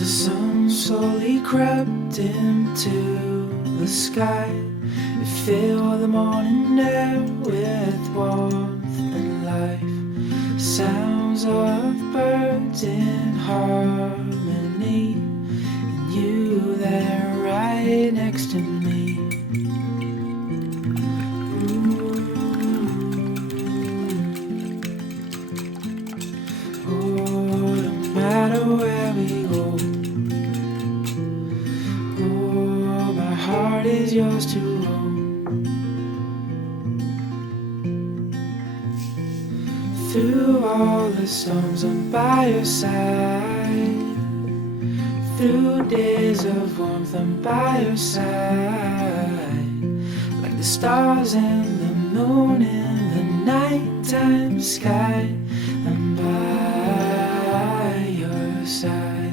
the sun slowly crept into the sky, it filled the morning air with warmth and life. Sounds of birds in harmony, and you there right next to me. Oh, no matter where we go, oh, my heart is yours to own. Through all the storms, I'm by your side. Through days of warmth, I'm by your side. Like the stars and the moon in the nighttime sky, I'm by your side.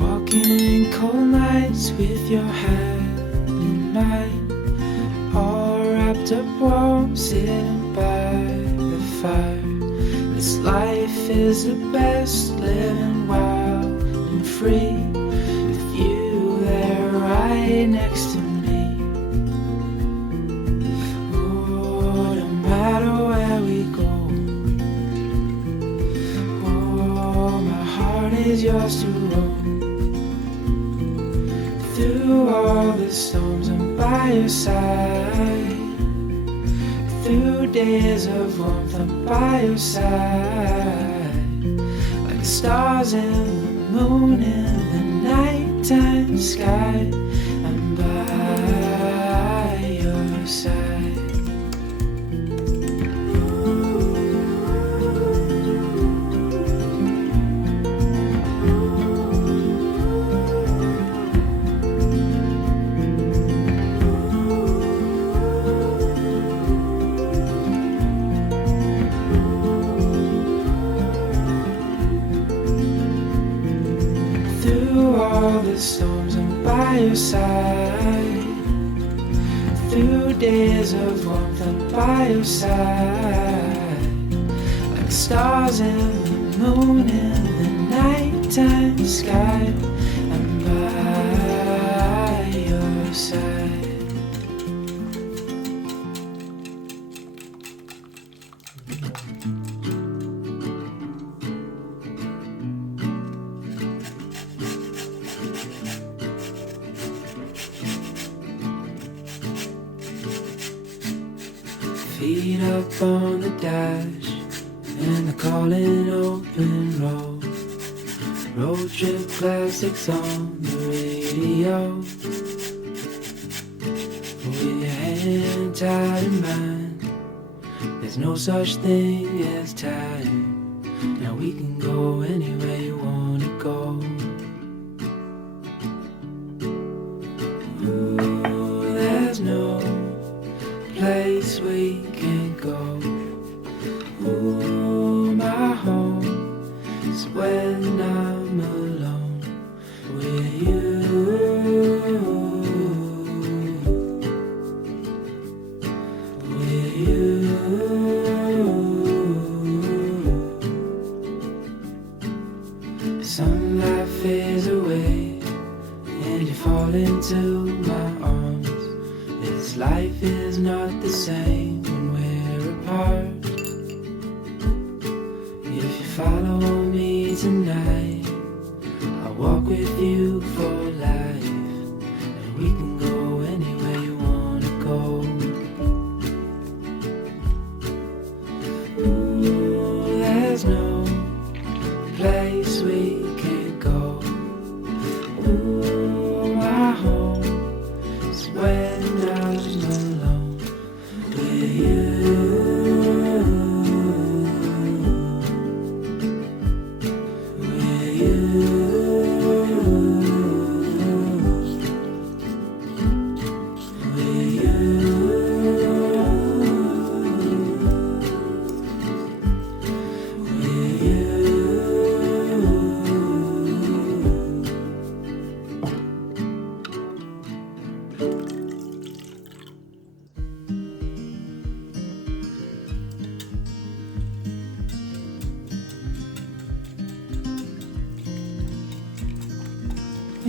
Walking cold nights with your hand in mine, all wrapped up warm, sitting by the fire. This life is the best, living wild and free, with you there right next to me. Oh, no matter where we go, oh, my heart is yours to own. Through all the storms, I'm by your side. Through days of warmth, I'm by your side. Like the stars and the moon in the nighttime sky, I'm by your side. Through all the storms, I'm by your side. Through days of warmth, I'm by your side. Like the stars and the moon in the nighttime sky, I'm by your side. Feet up on the dash, and the calling open road. Road trip classics on the radio. With your hand tied in mine, there's no such thing as time. Now we can go anywhere you wanna go. Ooh, there's no place we can't go. Ooh, my home is when I'm alone with you. With you. Sunlight fades away and you fall into my arms. This life is not the same when we're apart. If you follow me tonight, I'll walk with you for life, and we can go anywhere you wanna go. Ooh, there's no place we can't go. Ooh, my home is when I'm alone with you. With you.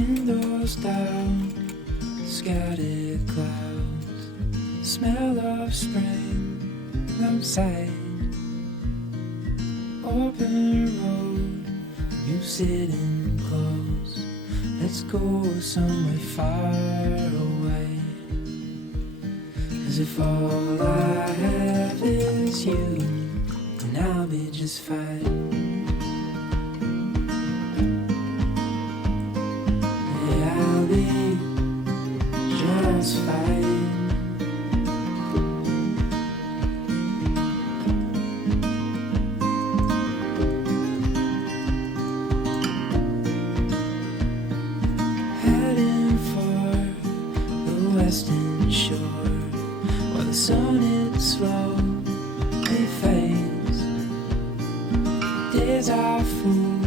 windows down, scattered clouds, smell of spring outside. Open road, you sitting close. Let's go somewhere far away. As if all I have is you, and I'll be just fine. Yeah, I'll be just fine. Heading for the western shore, while the sun it slowly fades. Days are full,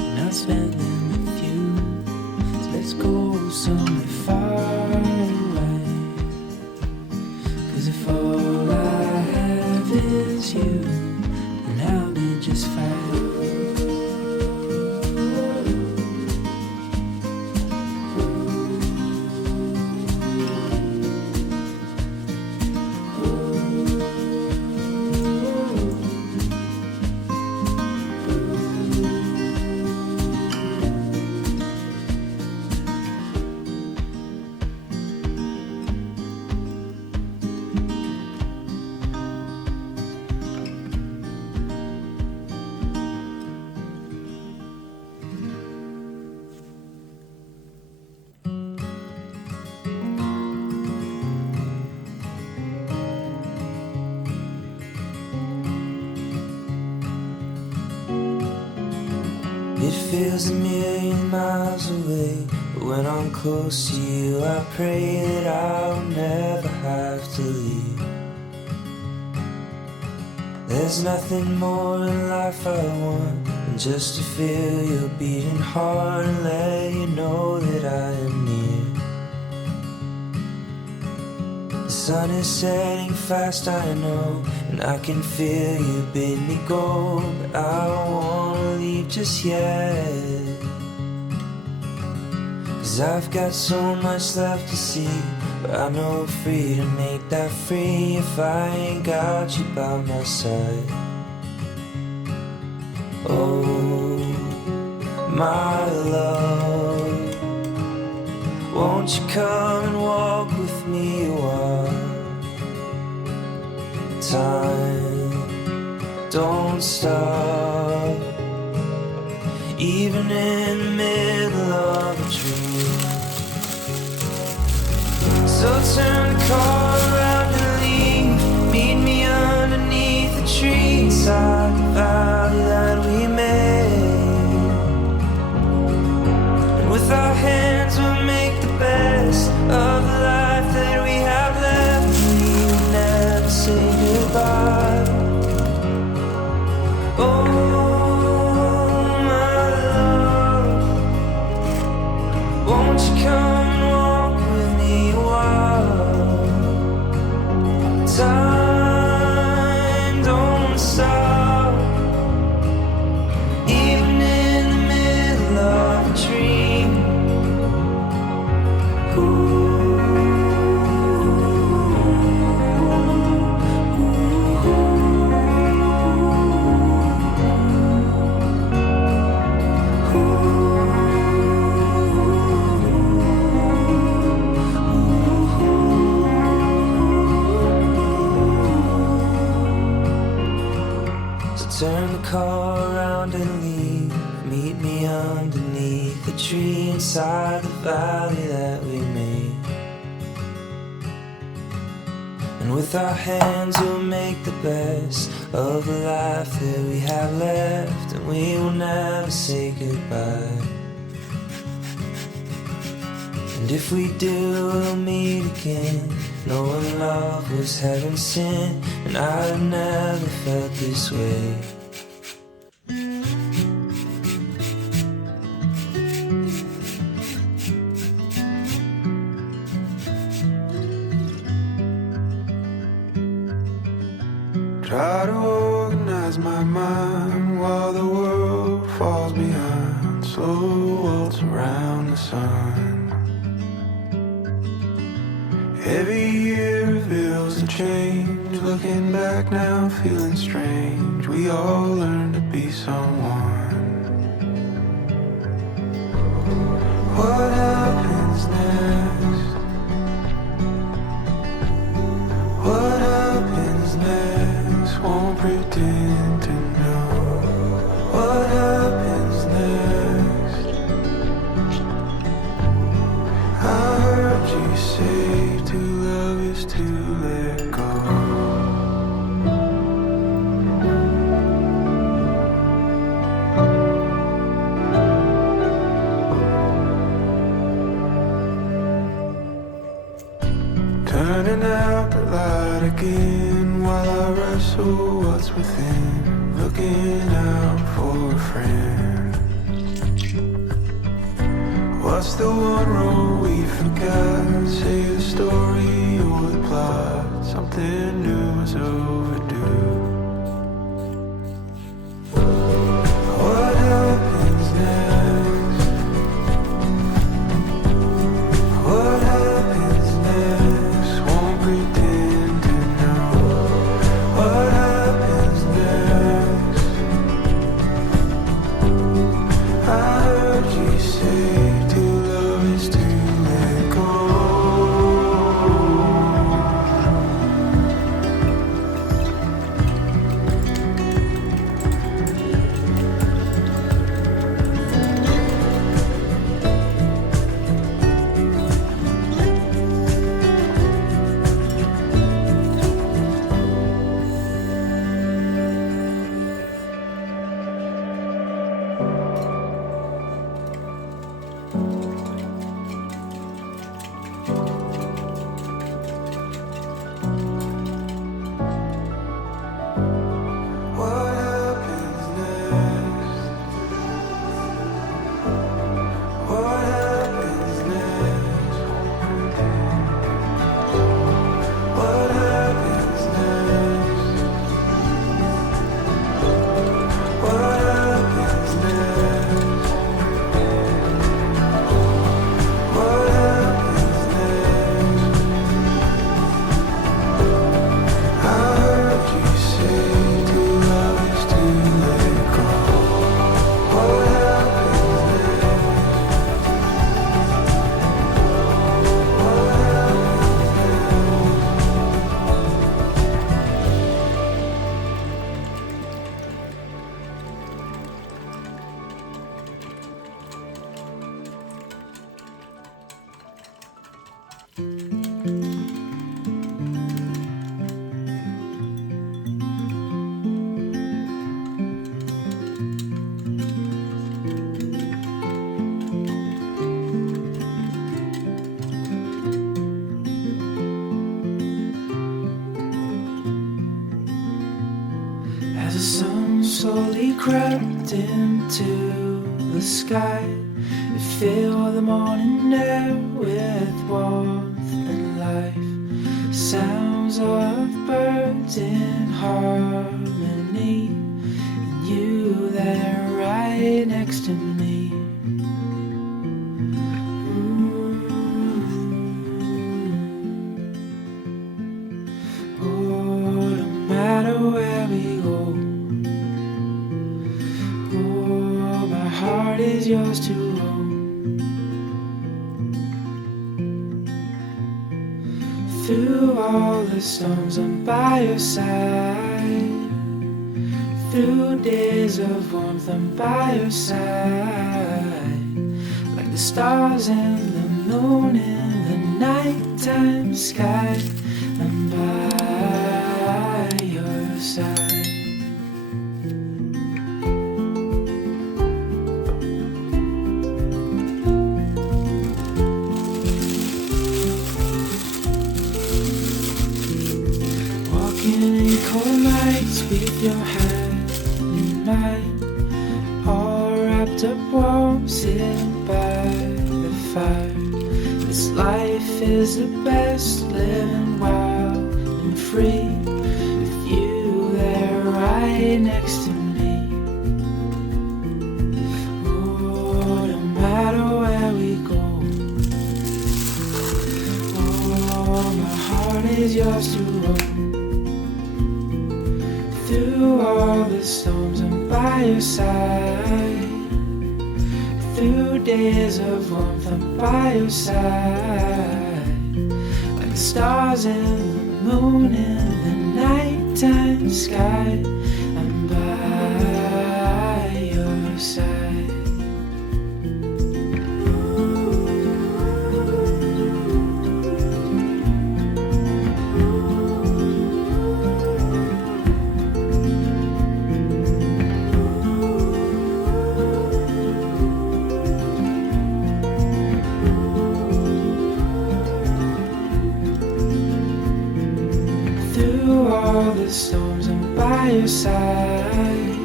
and I'll spend them with you. So let's go somewhere far away. 'Cause if all I have is you, then I'll be just fine. It feels a million miles away, but when I'm close to you, I pray that I'll never have to leave. There's nothing more in life I want than just to feel your beating heart and let you know that I am near. The sun is setting fast, I know, and I can feel you bid me go, but I don't wanna leave just yet. 'Cause I've got so much left to see, but I know freedom ain't that free if I ain't got you by my side. Oh, my love, won't you come and walk with me a while? Time don't stop, even in the middle of a dream. So turn the car around and leave. Meet me underneath the tree inside the valley that we made. And with our hands we'll make the best of the life that we have left. We will never say goodbye. Oh, my love, won't you come and walk with me a while? Time don't stop, even in the middle of a dream. Turn the car around and leave. Meet me underneath the tree inside the valley that we made. And with our hands we'll make the best of the life that we have left, and we will never say goodbye. And if we do, we'll meet again, knowing love was heaven sent, and I've never felt this way. Try to organize my mind while the world falls behind. Slow waltz around the sun. Every year reveals a change. Looking back now, feeling strange. We all learn to be someone. What happens next? What happens next? Won't pretend to know. What happens next? I heard you say to love is to let go. Turning out the light again while I wrestle what's within. Looking out for a friend. What's the one rule we forgot? Say the story or the plot. Something new is overdue. What happens next? What happens next? Won't pretend to know. What happens next? I heard you say to love is to let go. What happens next? What happens next? What happens next? What happens next? What happens next? I heard you say to love is to let go. What happens next? What As the sun slowly crept into the sky, it filled the morning air with warmth and life. Sounds of birds in harmony, and you there right next to me. Oh, no matter where we go, oh, my heart is yours to own. Through all the storms, I'm by your side. Through days of warmth, I'm by your side. Like the stars and the moon in the nighttime sky, I'm by your side. In cold nights with your hand in mine, all wrapped up warm, sitting by the fire. This life is the best, living wild and free, with you there right next to me. Oh, no matter where we go, is yours to own. Through all the storms, I'm by your side. Through days of warmth, I'm by your side. Like the stars and the moon in the nighttime sky, I'm by your side. Through all the storms, I'm by your side.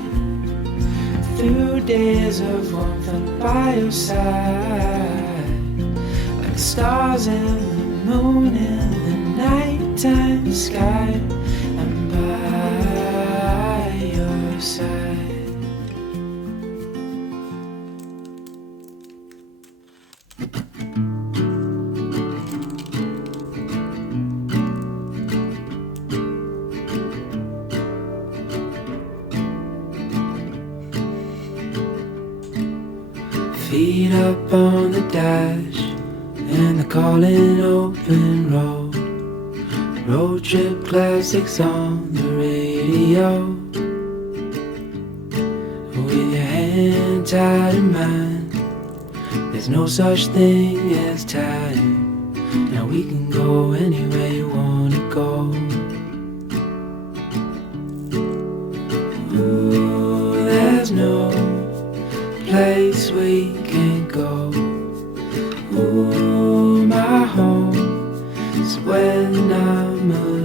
Through days of warmth, I'm by your side. Like the stars and the moon in the nighttime sky, I'm by your side. Feet up on the dash and the calling open road. Road trip classics on the radio. With your hand tied in mine, there's no such thing as time. Now we can go anywhere you wanna go. Ooh, there's no place we can't go. Ooh, my home is when I'm alone.